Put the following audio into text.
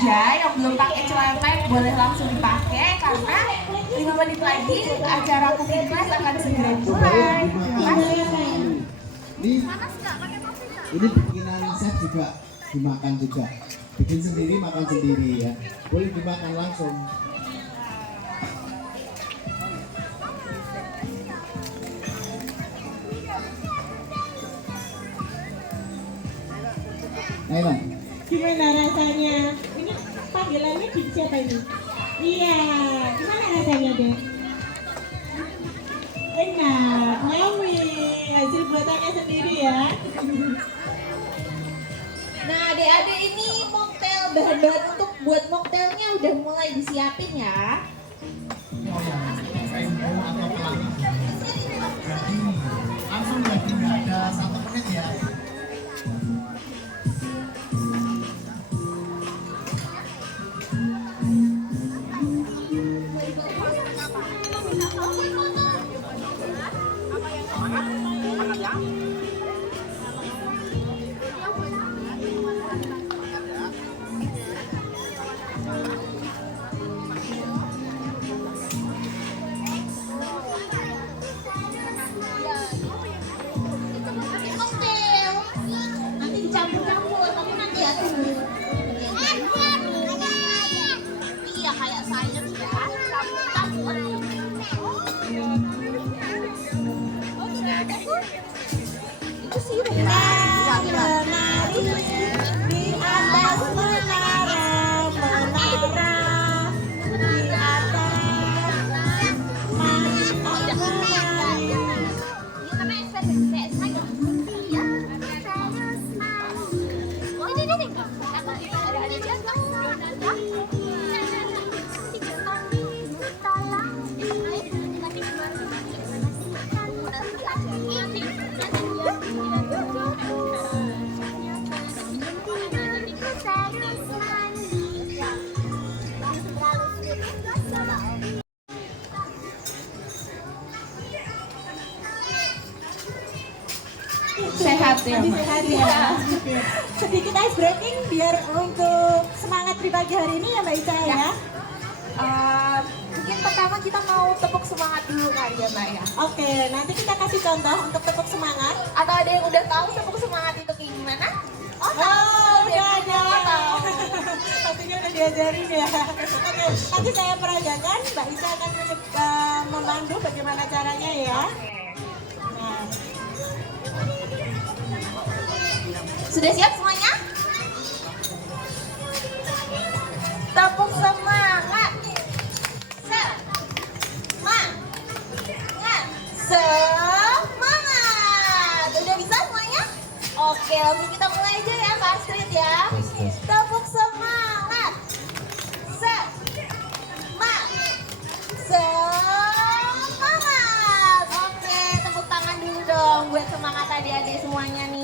aja yang belum pakai celana boleh langsung dipakai karena 5 menit lagi acara cooking class akan segera dimulai. Terima kasih. Ini bikinan chef juga dimakan juga. Bikin sendiri makan sendiri ya. Boleh dimakan langsung. Ayo. Gimana rasanya? Ini panggilannya di siapa ini? Iya, gimana rasanya deh? Enak, yummy. Hasil buatannya sendiri ya. Nah, adik-adik ini mocktail, bahan-bahan untuk buat mocktailnya udah mulai disiapin ya. Langsung ya, tidak ada 1 menit ya. Mocktail. Nanti dicampur-campur, kamu nanti ya tunggu. Iya kayak saya ya, campur-campur. Itu sirup kan? Menari di atas menara, menara di atas matahari. Sehat ya, Masih Mas. sehat ya. Sedikit ice breaking biar untuk semangat di pagi hari ini ya Mbak Ica ya. Mungkin pertama kita mau tepuk semangat dulu kali ya Mbak ya. Oke, nanti kita kasih contoh untuk tepuk semangat. Atau ada yang udah tahu tepuk semangat itu kayak gimana? Udah ada. Tahu. Pastinya udah diajarin ya. Oke, nanti saya peragakan, Mbak Ica akan memandu bagaimana caranya ya. Nah, Sudah siap semuanya? Tepuk semangat. Semangat! Udah bisa semuanya? Oke, langsung kita mulai aja ya Kak Astrid ya. Tepuk semangat. Semangat. Oke, tepuk tangan dulu dong buat semangat adik-adik semuanya nih.